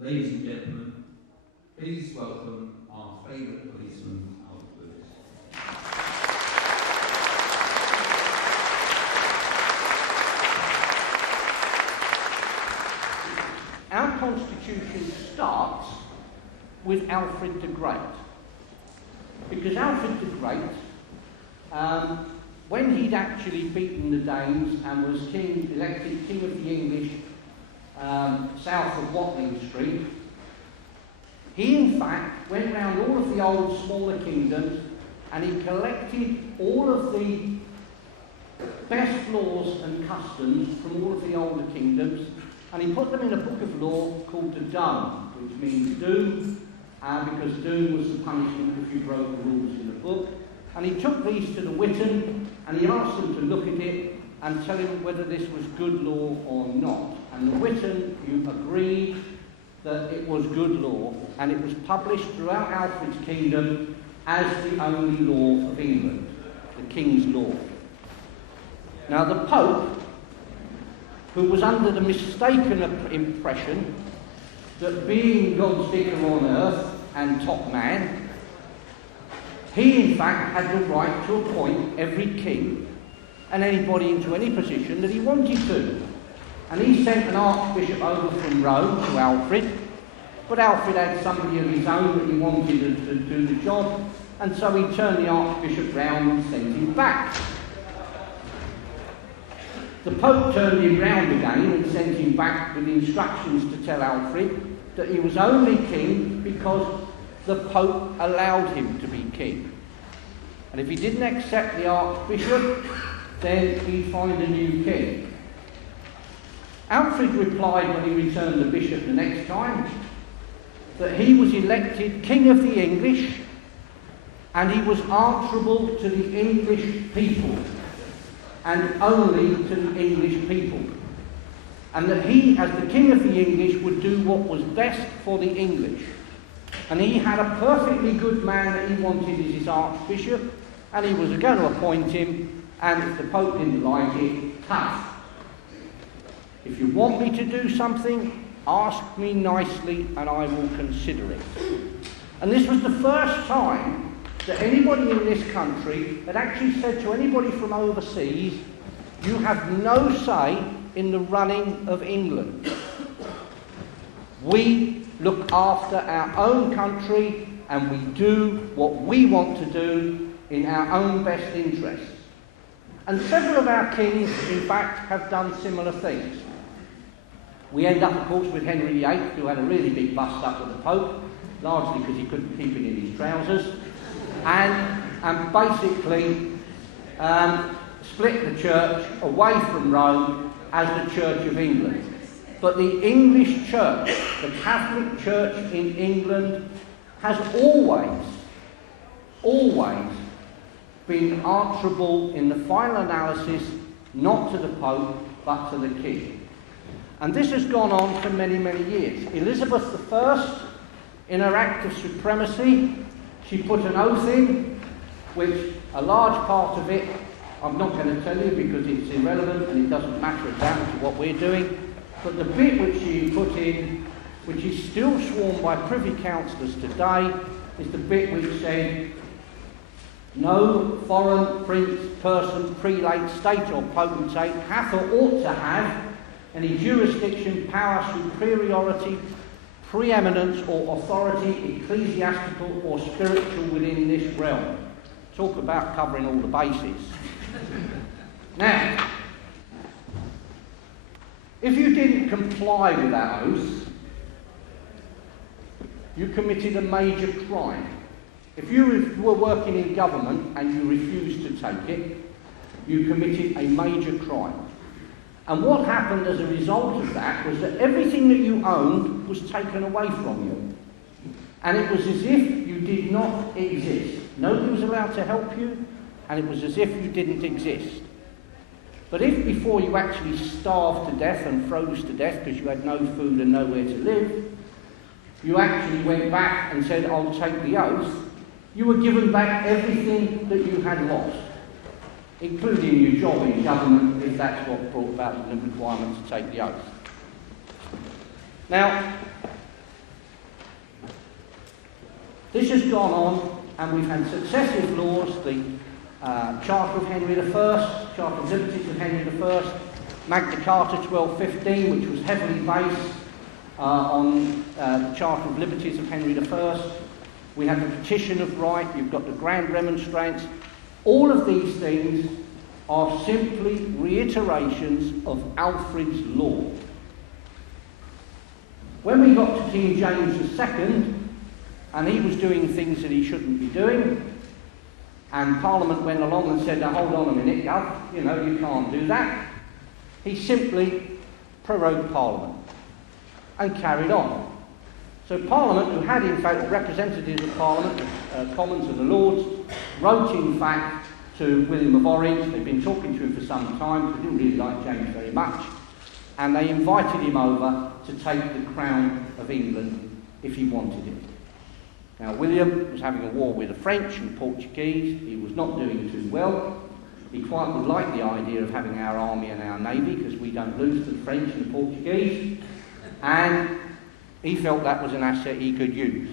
Ladies and gentlemen, please welcome our favourite policeman, Burgess. Our Constitution starts with Alfred the Great. Because Alfred the Great, when he'd actually beaten the Danes and was elected King of the English south of Watling Street, he in fact went round all of the old smaller kingdoms and he collected all of the best laws and customs from all of the older kingdoms and he put them in a book of law called the Doom, which means doom, because doom was the punishment if you broke the rules in the book. And he took these to the Witan and he asked them to look at it and tell him whether this was good law or not. And the Witan agreed that it was good law, and it was published throughout Alfred's kingdom as the only law of England, the King's Law. Now the Pope, who was under the mistaken impression that being God's vicar on earth and top man, he in fact had the right to appoint every king and anybody into any position that he wanted to. And he sent an archbishop over from Rome to Alfred, but Alfred had somebody of his own that he wanted to do the job, and so he turned the archbishop round and sent him back. The Pope turned him round again and sent him back with instructions to tell Alfred that he was only king because the Pope allowed him to be king. And if he didn't accept the archbishop, then he'd find a new king. Alfred replied when he returned the bishop the next time that he was elected King of the English and he was answerable to the English people and only to the English people. And that he, as the King of the English, would do what was best for the English. And he had a perfectly good man that he wanted as his archbishop, and he was going to appoint him, and if the Pope didn't like it, tough. If you want me to do something, ask me nicely and I will consider it. And this was the first time that anybody in this country had actually said to anybody from overseas, you have no say in the running of England. We look after our own country and we do what we want to do in our own best interests. And several of our kings, in fact, have done similar things. We end up, of course, with Henry VIII, who had a really big bust up with the Pope, largely because he couldn't keep it in his trousers, and basically split the church away from Rome as the Church of England. But the English Church, the Catholic Church in England, has always been answerable in the final analysis, not to the Pope, but to the King. And this has gone on for many, many years. Elizabeth I, in her act of supremacy, she put an oath in, which a large part of it, I'm not going to tell you because it's irrelevant and it doesn't matter exactly to what we're doing, but the bit which she put in, which is still sworn by privy councillors today, is the bit which said, no foreign prince, person, prelate, state or potentate hath or ought to have any jurisdiction, power, superiority, preeminence or authority, ecclesiastical or spiritual within this realm. Talk about covering all the bases. Now, if you didn't comply with that oath, you committed a major crime. If you were working in government and you refused to take it, you committed a major crime. And what happened as a result of that was that everything that you owned was taken away from you. And it was as if you did not exist. Nobody was allowed to help you, and it was as if you didn't exist. But if before you actually starved to death and froze to death because you had no food and nowhere to live, you actually went back and said, I'll take the oath, you were given back everything that you had lost, including your job in government, if that's what brought about the requirement to take the oath. Now, This has gone on, and we've had successive laws, the Charter of Henry I, Charter of Liberties of Henry I, Magna Carta 1215, which was heavily based on the Charter of Liberties of Henry I. We had the Petition of Right, you've got the Grand Remonstrance. All of these things are simply reiterations of Alfred's law. When we got to King James II, and he was doing things that he shouldn't be doing, and Parliament went along and said, hold on a minute, Gov, you can't do that. He simply prorogued Parliament and carried on. So Parliament, who had in fact representatives of Parliament, the Commons and the Lords, wrote in fact to William of Orange. They'd been talking to him for some time, they didn't really like James very much, and they invited him over to take the crown of England if he wanted it. Now, William was having a war with the French and Portuguese. He was not doing too well. He quite would like the idea of having our army and our navy, because we don't lose to the French and the Portuguese. And he felt that was an asset he could use.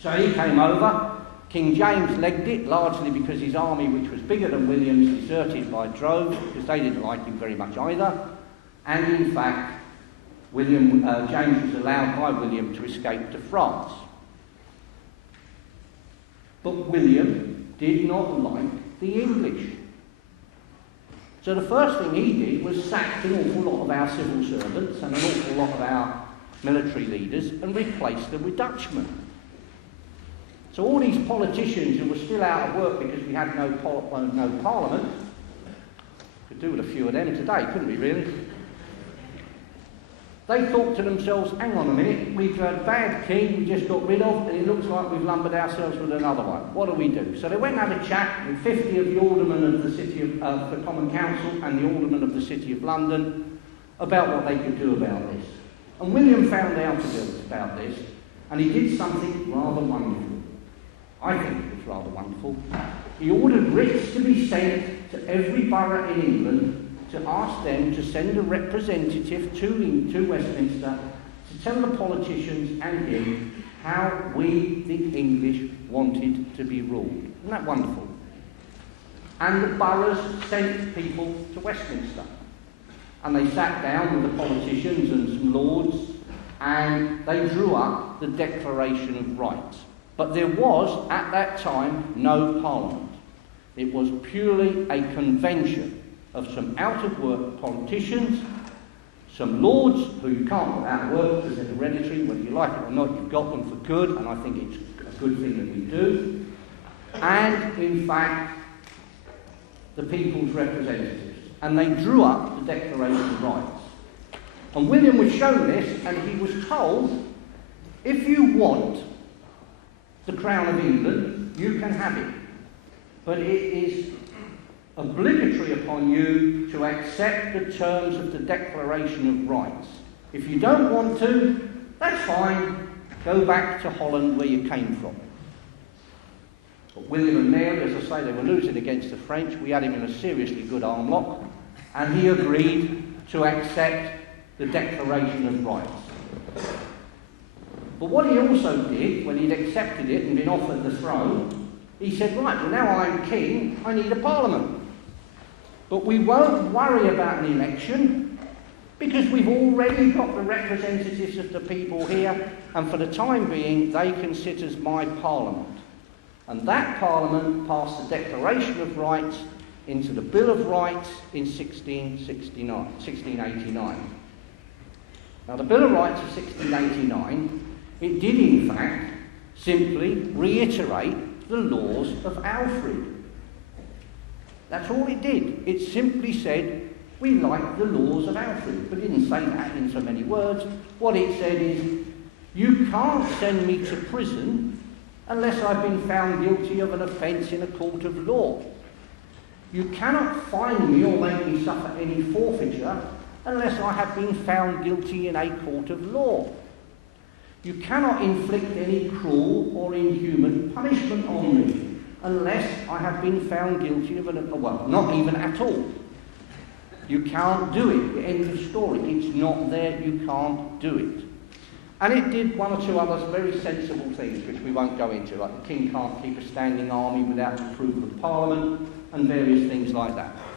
So he came over. King James legged it, largely because his army, which was bigger than William's, deserted by droves, because they didn't like him very much either. And in fact, James was allowed by William to escape to France. But William did not like the English. So the first thing he did was sack an awful lot of our civil servants and an awful lot of our military leaders and replace them with Dutchmen. So all these politicians who were still out of work because we had no Parliament, could do with a few of them today, couldn't we really? They thought to themselves, hang on a minute, we've had a bad king we just got rid of, and it looks like we've lumbered ourselves with another one. What do we do? So they went and had a chat with 50 of the aldermen of the city of the Common Council and the aldermen of the City of London about what they could do about this. And William found out about this, and he did something rather wonderful. I think it was rather wonderful. He ordered writs to be sent to every borough in England to ask them to send a representative to Westminster to tell the politicians and him how we, the English, wanted to be ruled. Isn't that wonderful? And the boroughs sent people to Westminster. And they sat down with the politicians and some lords, and they drew up the Declaration of Rights. But there was, at that time, no Parliament. It was purely a convention of some out-of-work politicians, some lords who you can't put out of work because they're hereditary, whether you like it or not, you've got them for good, and I think it's a good thing that we do, and, in fact, the people's representatives. And they drew up the Declaration of Rights. And William was shown this, and he was told, if you want the crown of England, you can have it. But it is obligatory upon you to accept the terms of the Declaration of Rights. If you don't want to, that's fine. Go back to Holland where you came from. But William and Mary, as I say, they were losing against the French. We had him in a seriously good arm lock, and he agreed to accept the Declaration of Rights. But what he also did, when he'd accepted it and been offered the throne, he said, right, well now I'm king, I need a parliament. But we won't worry about an election because we've already got the representatives of the people here, and for the time being they can sit as my parliament. And that parliament passed the Declaration of Rights into the Bill of Rights in 1689. Now the Bill of Rights of 1689, it did in fact simply reiterate the laws of Alfred. That's all it did. It simply said, we like the laws of Alfred. But it didn't say that in so many words. What it said is, you can't send me to prison unless I've been found guilty of an offence in a court of law. You cannot fine me or make me suffer any forfeiture unless I have been found guilty in a court of law. You cannot inflict any cruel or inhuman punishment on me unless I have been found guilty of well, not even at all. You can't do it. End of story. It's not there. You can't do it. And it did one or two other very sensible things, which we won't go into, like the king can't keep a standing army without the approval of Parliament, and various things like that.